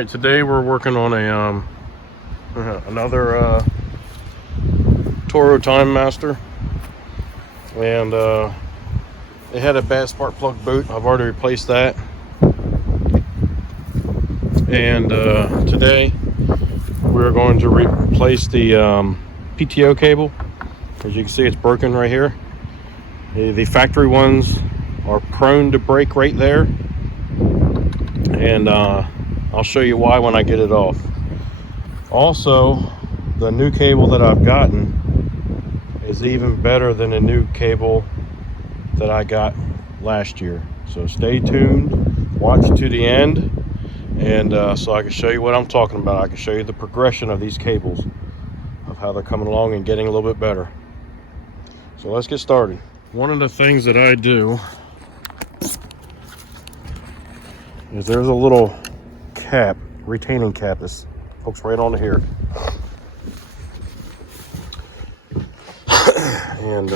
right, today we're working on a another Toro Timemaster, and it had a bad spark plug boot. I've already replaced that, and today we're going to replace the PTO cable. As you can see, it's broken right here. The factory ones are prone to break right there, and I'll show you why when I get it off. Also, the new cable that I've gotten is even better than the new cable that I got last year. So stay tuned, watch to the end, and so I can show you what I'm talking about. I can show you the progression of these cables, of how they're coming along and getting a little bit better. So let's get started. One of the things that I do is there's a little cap, retaining cap, that hooks right onto here. And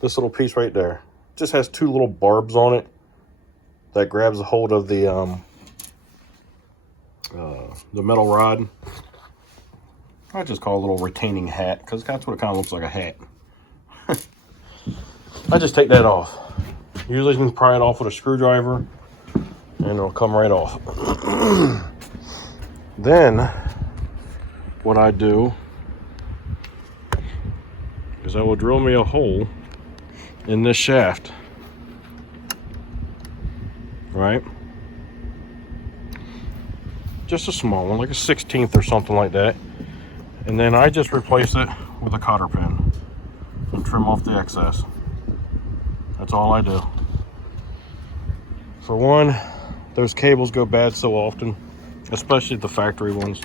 this little piece right there just has two little barbs on it that grabs a hold of the metal rod. I just call it a little retaining hat, because that's what it kind of looks like, a hat. I just take that off. Usually you can pry it off with a screwdriver and it'll come right off. Then what I do is I will drill me a hole in this shaft, right? Just a small one, like a 1/16 or something like that. And then I just replace it with a cotter pin and trim off the excess. That's all I do. For one, those cables go bad so often, especially the factory ones.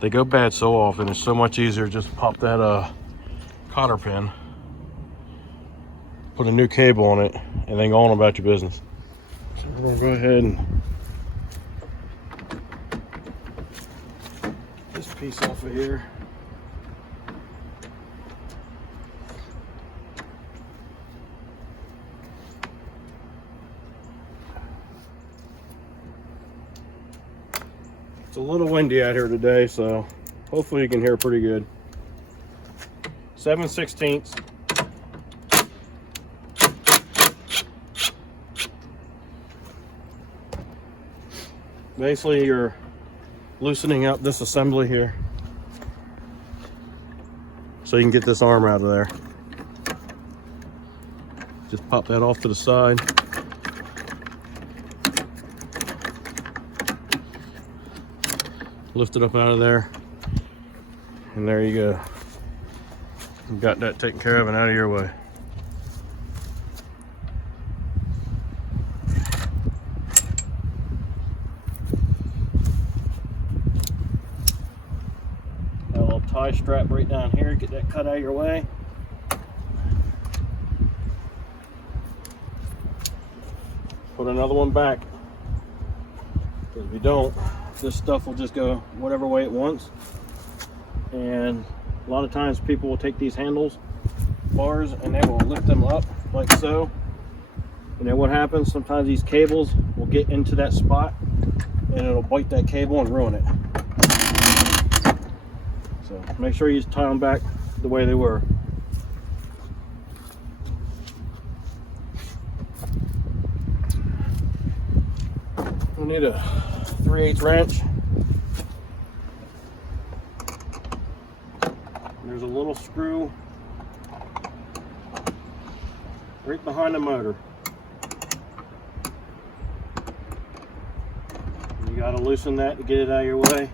They go bad so often, it's so much easier just to pop that cotter pin, put a new cable on it, and then go on about your business. So we're gonna go ahead and this piece off of here. It's a little windy out here today, so hopefully you can hear pretty good. 7/16. Basically, you're loosening up this assembly here so you can get this arm out of there. Just pop that off to the side. Lift it up out of there, and there you go. You got that taken care of and out of your way. Got a little tie strap right down here, get that cut out of your way. Put another one back, because if you don't, this stuff will just go whatever way it wants. And a lot of times people will take these handles bars and they will lift them up like so, and then what happens, sometimes these cables will get into that spot and it'll bite that cable and ruin it. So make sure you tie them back the way they were. We'll need a 3/8 wrench. There's a little screw right behind the motor. You got to loosen that to get it out of your way.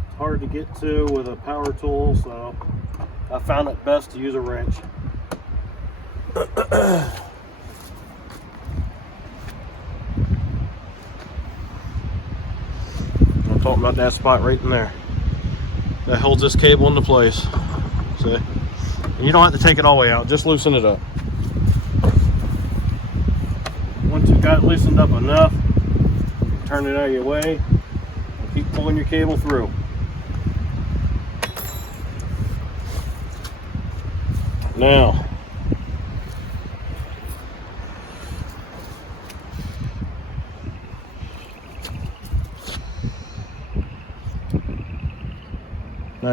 It's hard to get to with a power tool, so I found it best to use a wrench. I'm talking about that spot right in there that holds this cable into place. See? And you don't have to take it all the way out, just loosen it up. Once you've got it loosened up enough, turn it out of your way and keep pulling your cable through. Now,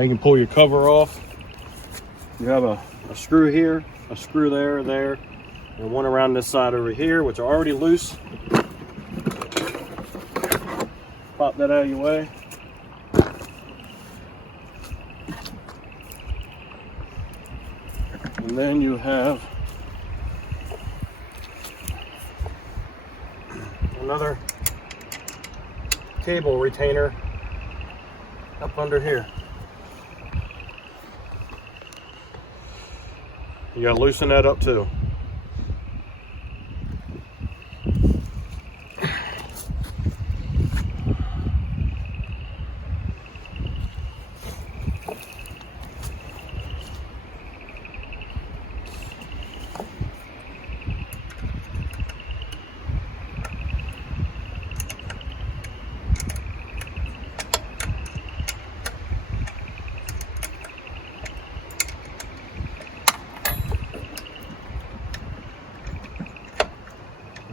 you can pull your cover off. You have a screw here, a screw there, and one around this side over here, which are already loose. Pop that out of your way. And then you have another cable retainer up under here. You gotta loosen that up too.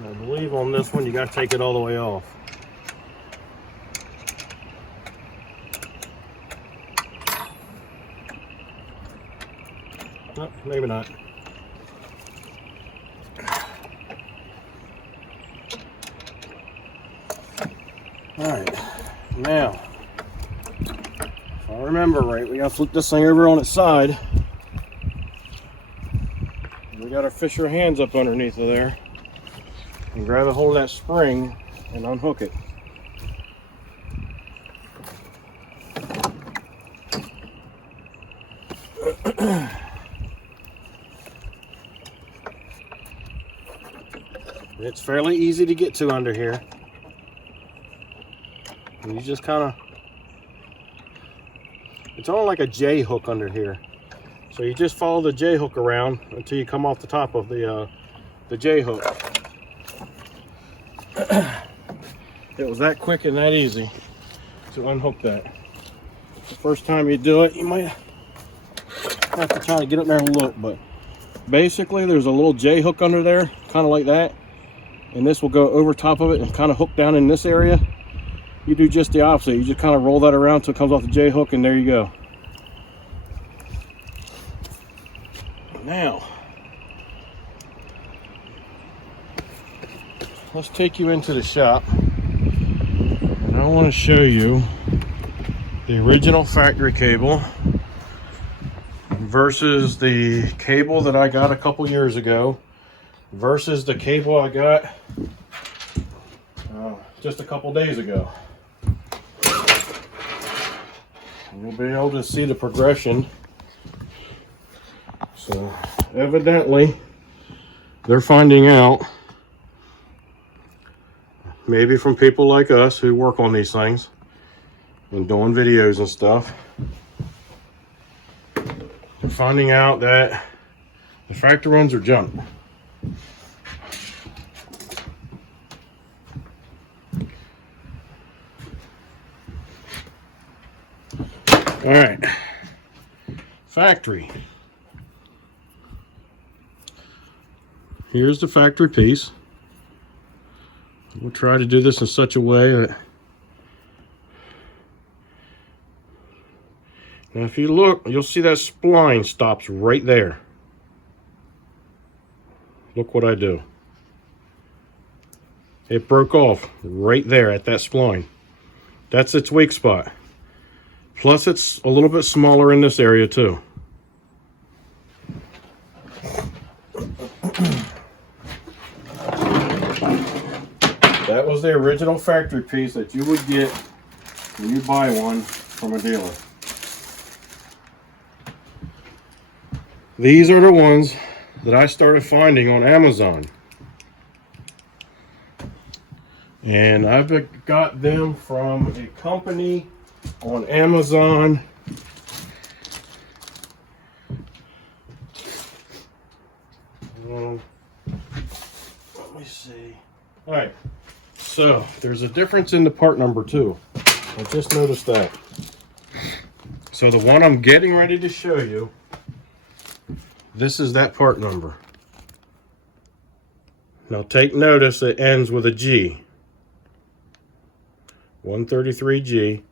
I believe on this one you got to take it all the way off. No, maybe not. Alright, now, if I remember right, we got to flip this thing over on its side. We got to fish our hands up underneath of there and grab a hold of that spring and unhook it. It's fairly easy to get to under here. And you just kind of, it's only like a J hook under here. So you just follow the J hook around until you come off the top of the J hook. It was that quick and that easy to unhook that. The first time you do it, you might have to try to get up there and look, but basically there's a little J hook under there, kind of like that, and this will go over top of it and kind of hook down in this area. You do just the opposite. You just kind of roll that around till it comes off the J hook, and there you go. Now, let's take you into the shop, and I want to show you the original factory cable versus the cable that I got a couple years ago versus the cable I got just a couple days ago. And you'll be able to see the progression. So evidently they're finding out, maybe from people like us who work on these things and doing videos and stuff, they're finding out that the factory ones are junk. All right, factory. Here's the factory piece. We'll try to do this in such a way that, now if you look, you'll see that spline stops right there. Look what I do. It broke off right there at that spline. That's its weak spot. Plus it's a little bit smaller in this area too. That was the original factory piece that you would get when you buy one from a dealer. These are the ones that I started finding on Amazon. And I've got them from a company on Amazon. Let me see. All right. So there's a difference in the part number too. I just noticed that. So the one I'm getting ready to show you, This is that part number. Now take notice it ends with a G. 133G.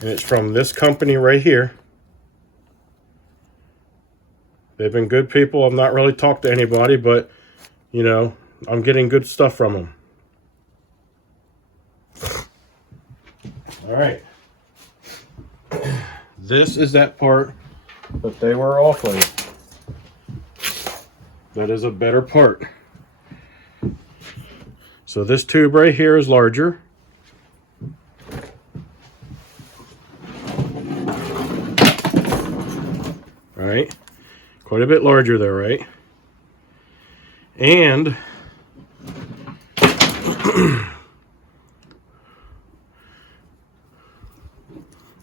And it's from this company right here. They've been good people. I've not really talked to anybody, but, you know, I'm getting good stuff from them. All right. This is that part that they were offering. That is a better part. So this tube right here is larger. All right. Quite a bit larger there, right? And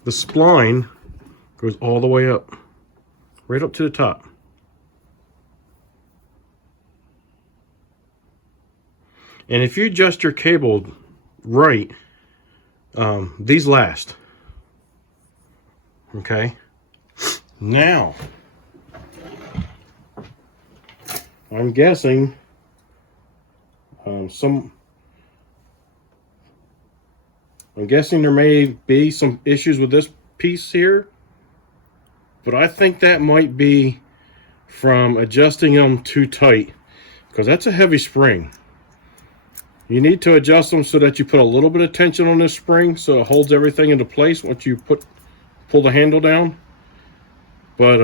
the spline goes all the way up, right up to the top. And if you adjust your cable right, these last. Okay. Now, I'm guessing there may be some issues with this piece here, but I think that might be from adjusting them too tight, because that's a heavy spring. You need to adjust them so that you put a little bit of tension on this spring so it holds everything into place once you pull the handle down. But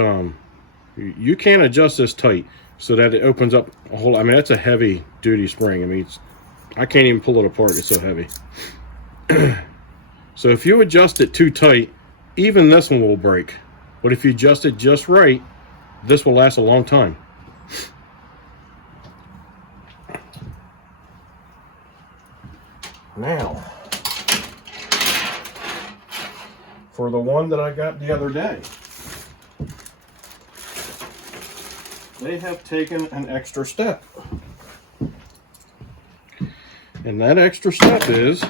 you can't adjust this tight so that it opens up a whole. I mean, that's a heavy duty spring. I mean, I can't even pull it apart. It's so heavy. So if you adjust it too tight, even this one will break. But if you adjust it just right, this will last a long time. Now, for the one that I got the other day, they have taken an extra step. And that extra step is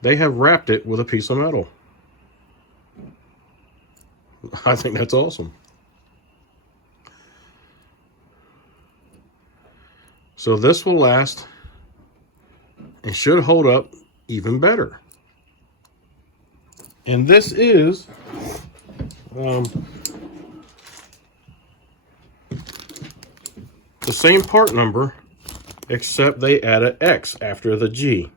they have wrapped it with a piece of metal. I think that's awesome. So this will last and should hold up even better. And this is the same part number, except they add an X after the G.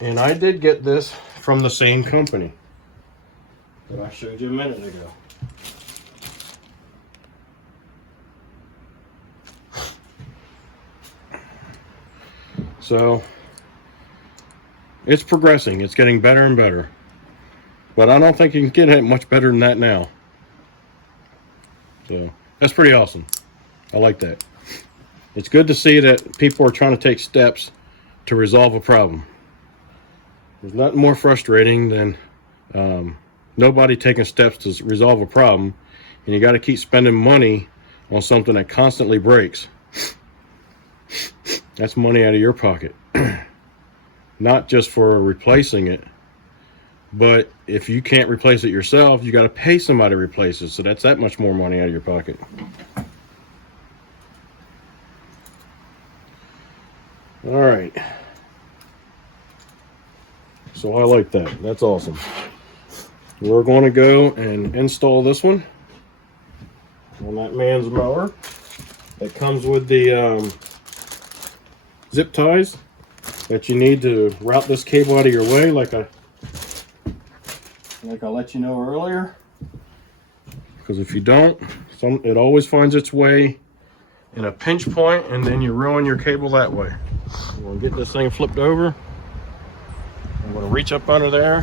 And I did get this from the same company that I showed you a minute ago. So it's progressing. It's getting better and better. But I don't think you can get it much better than that now. So that's pretty awesome. I like that. It's good to see that people are trying to take steps to resolve a problem. There's nothing more frustrating than nobody taking steps to resolve a problem, and you got to keep spending money on something that constantly breaks. That's money out of your pocket. Not just for replacing it, but if you can't replace it yourself, you got to pay somebody to replace it, so that's that much more money out of your pocket. All right. So I like that. That's awesome. We're going to go and install this one on that man's mower. It comes with the zip ties that you need to route this cable out of your way, like I let you know earlier. Because if you don't, it always finds its way in a pinch point, and then you ruin your cable that way. I'm going to get this thing flipped over. I'm going to reach up under there,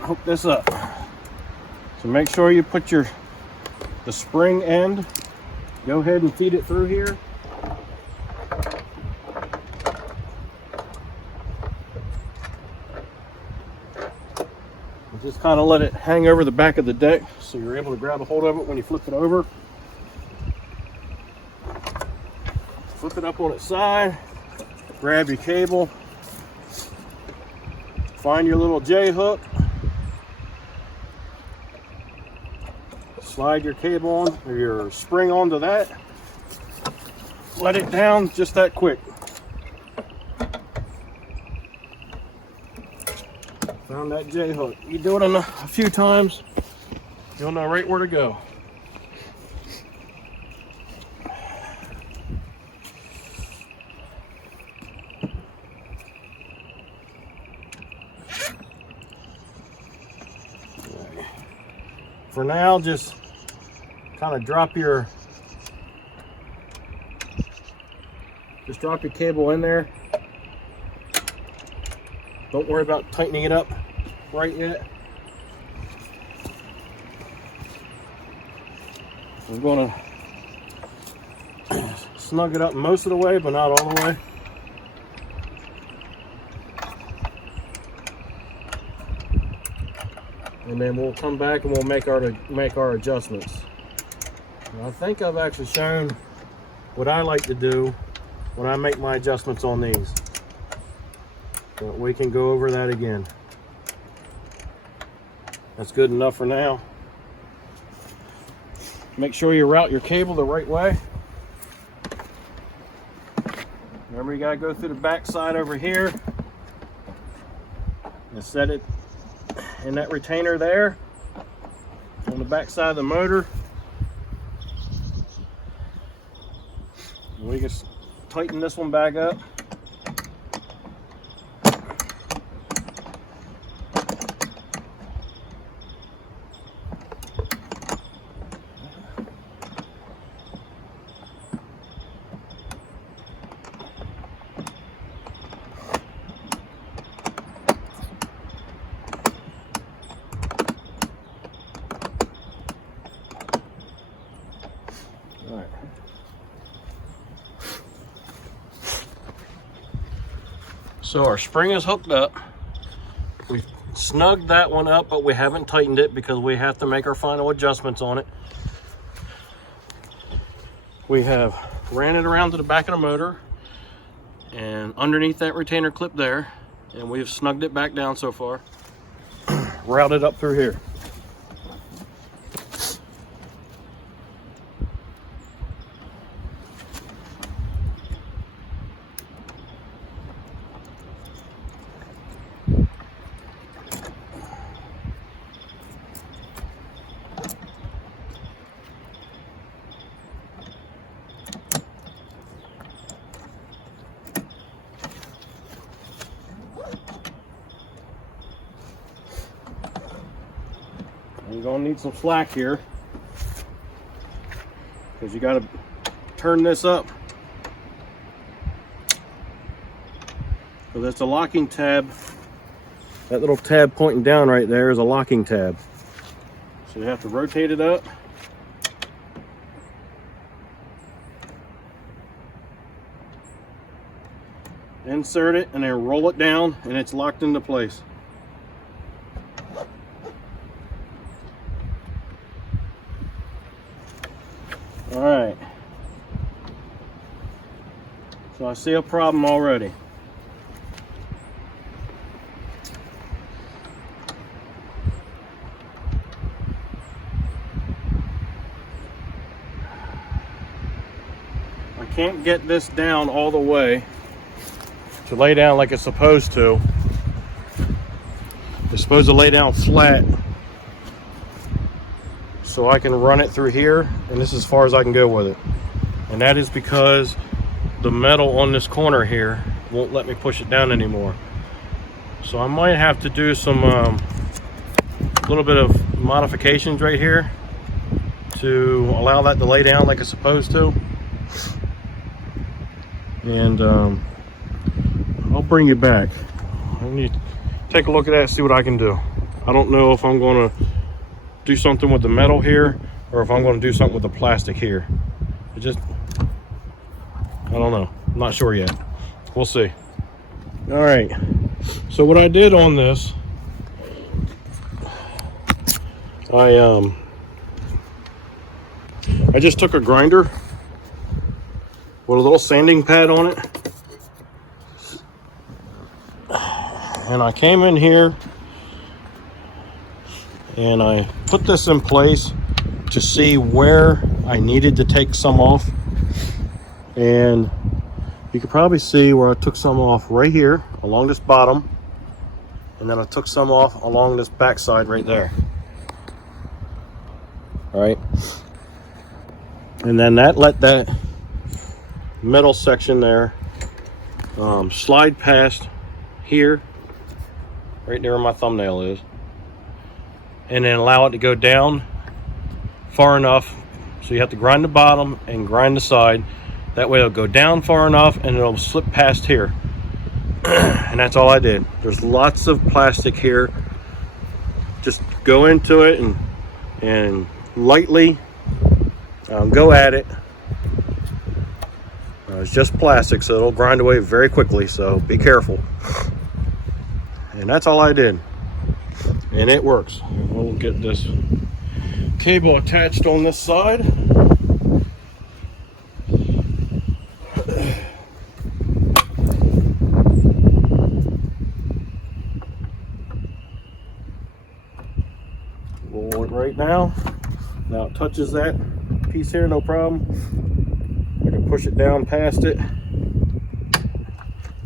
hook this up. So make sure you put the spring end, go ahead and feed it through here. And just kind of let it hang over the back of the deck so you're able to grab a hold of it when you flip it over. Flip it up on its side, grab your cable, find your little J hook, slide your cable on, or your spring onto that, let it down just that quick. Found that J hook. You do it a few times, you'll know right where to go. For now, just kind of drop your cable in there. Don't worry about tightening it up right yet. We're going to snug it up most of the way, but not all the way. And then we'll come back and we'll make our adjustments. And I think I've actually shown what I like to do when I make my adjustments on these. But we can go over that again. That's good enough for now. Make sure you route your cable the right way. Remember, you gotta go through the back side over here and set it in that retainer there on the back side of the motor. We just tighten this one back up. All right. So our spring is hooked up. We've snugged that one up, but we haven't tightened it because we have to make our final adjustments on it. We have ran it around to the back of the motor and underneath that retainer clip there, and we've snugged it back down so far. Routed up through here. You're gonna need some slack here because you got to turn this up. So that's a locking tab. That little tab pointing down right there is a locking tab. So you have to rotate it up. Insert it and then roll it down and it's locked into place. All right, so I see a problem already. I can't get this down all the way to lay down like it's supposed to. It's supposed to lay down flat, so I can run it through here, and this is as far as I can go with it. And that is because the metal on this corner here won't let me push it down anymore. So I might have to do some little bit of modifications right here to allow that to lay down like it's supposed to. And I'll bring you back. I need to take a look at that and see what I can do. I don't know if I'm going to do something with the metal here or if I'm going to do something with the plastic here. I don't know. I'm not sure yet. We'll see. All right, so what I did on this, I just took a grinder with a little sanding pad on it. And I came in here and I put this in place to see where I needed to take some off. And you can probably see where I took some off right here along this bottom, and then I took some off along this backside right there. All right, and then that let that metal section there slide past here, right there where my thumbnail is, and then allow it to go down far enough so you have to grind the bottom and grind the side. That way it'll go down far enough and it'll slip past here. And that's all I did. There's lots of plastic here. Just go into it and lightly go at it. It's just plastic, so it'll grind away very quickly, so be careful. And that's all I did, and it works. We'll get this cable attached on this side. Roll it right now. Now it touches that piece here, no problem. I can push it down past it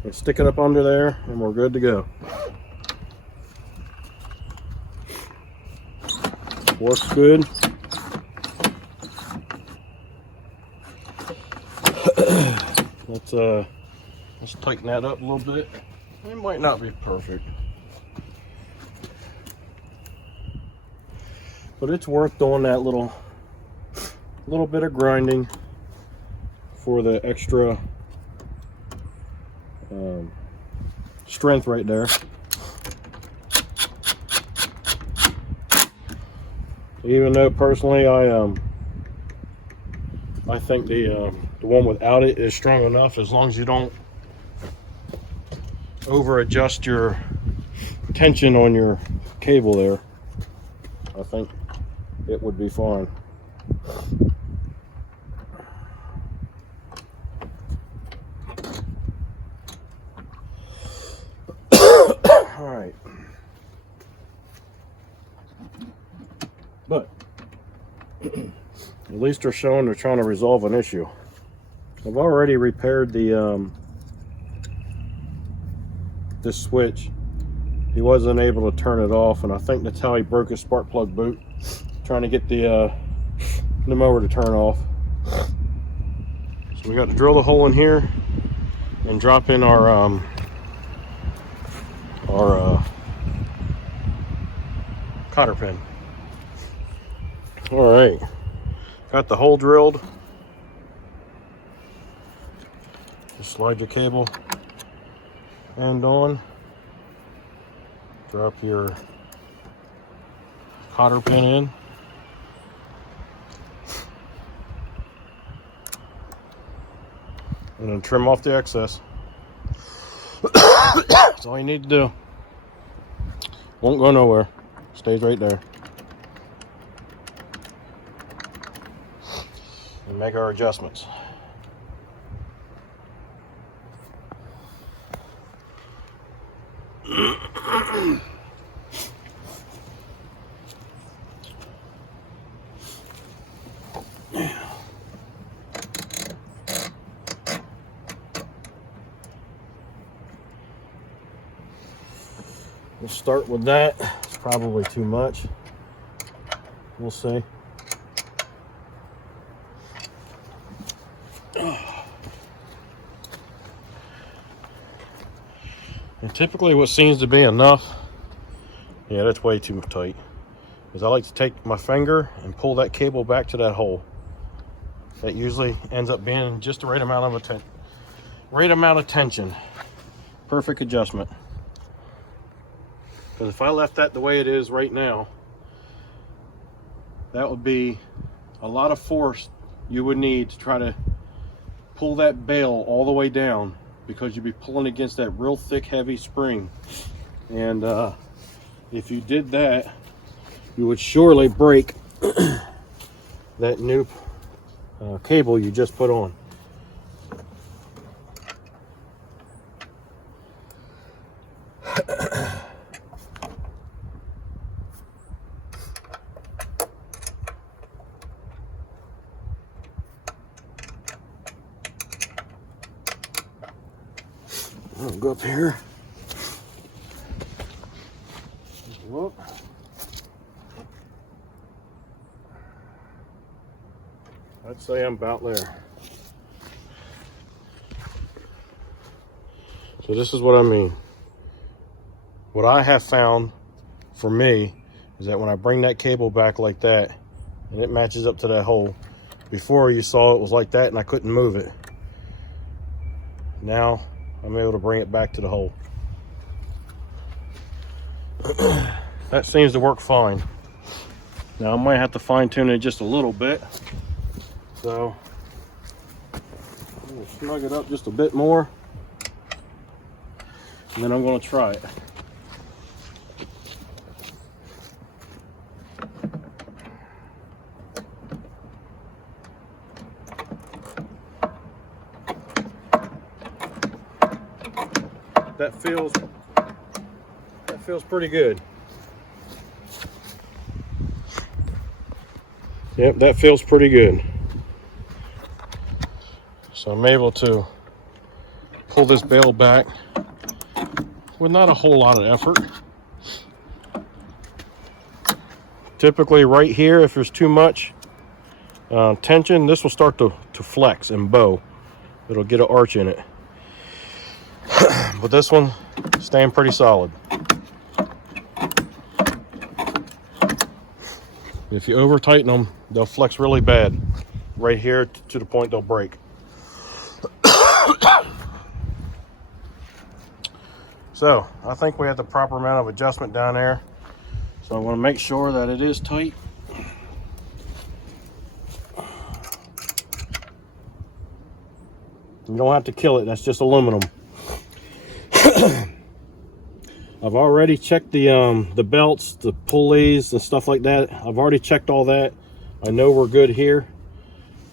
and stick it up under there, and we're good to go. Works good. Let's tighten that up a little bit. It might not be perfect, but it's worth doing that little bit of grinding for the extra strength right there. Even though personally I think the one without it is strong enough, as long as you don't over adjust your tension on your cable there. I think it would be fine. All right, but at least they're showing they're trying to resolve an issue. I've already repaired the this switch. He wasn't able to turn it off, and I think that's how he broke his spark plug boot, trying to get the mower to turn off. So we got to drill the hole in here and drop in our cotter pin. All right, got the hole drilled. Just slide your cable end on, drop your cotter pin in, and then trim off the excess. That's all you need to do. Won't go nowhere, stays right there. And make our adjustments. We'll start with that. It's probably too much. We'll see. And typically what seems to be enough, yeah, that's way too tight, is I like to take my finger and pull that cable back to that hole. That usually ends up being just the right amount of tension. Perfect adjustment. Because if I left that the way it is right now, that would be a lot of force you would need to try to pull that bail all the way down, because you'd be pulling against that real thick, heavy spring. And if you did that, you would surely break that new cable you just put on. I'll go up here. Whoop. I'd say I'm about there. So this is what I mean. What I have found for me is that when I bring that cable back like that and it matches up to that hole, before you saw it was like that and I couldn't move it. Now I'm able to bring it back to the hole. That seems to work fine. Now I might have to fine tune it just a little bit. So I'm going to snug it up just a bit more. And then I'm going to try it. That feels pretty good. Yep, that feels pretty good. So I'm able to pull this bail back with not a whole lot of effort. Typically right here, if there's too much tension, this will start to flex and bow. It'll get an arch in it. But this one staying pretty solid. If you over tighten them, they'll flex really bad right here to the point they'll break. So I think we have the proper amount of adjustment down there. So I want to make sure that it is tight. You don't have to kill it, that's just aluminum. I've already checked the belts, the pulleys and stuff like that. I've already checked all that. I know we're good here.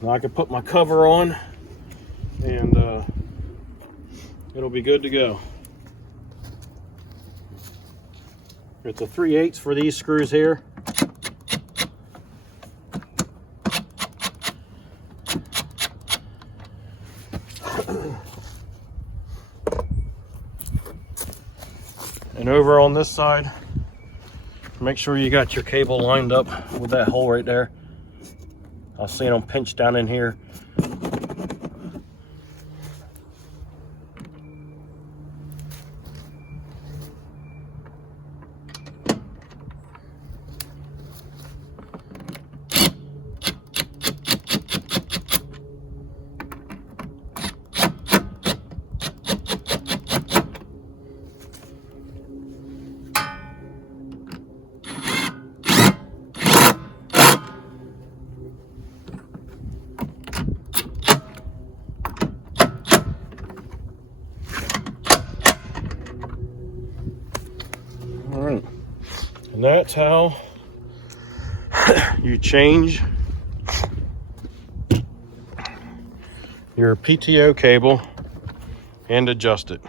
Now I can put my cover on and it'll be good to go. It's a 3/8 for these screws here. And over on this side, make sure you got your cable lined up with that hole right there. I've seen them pinch down in here. All right, and that's how you change your PTO cable and adjust it.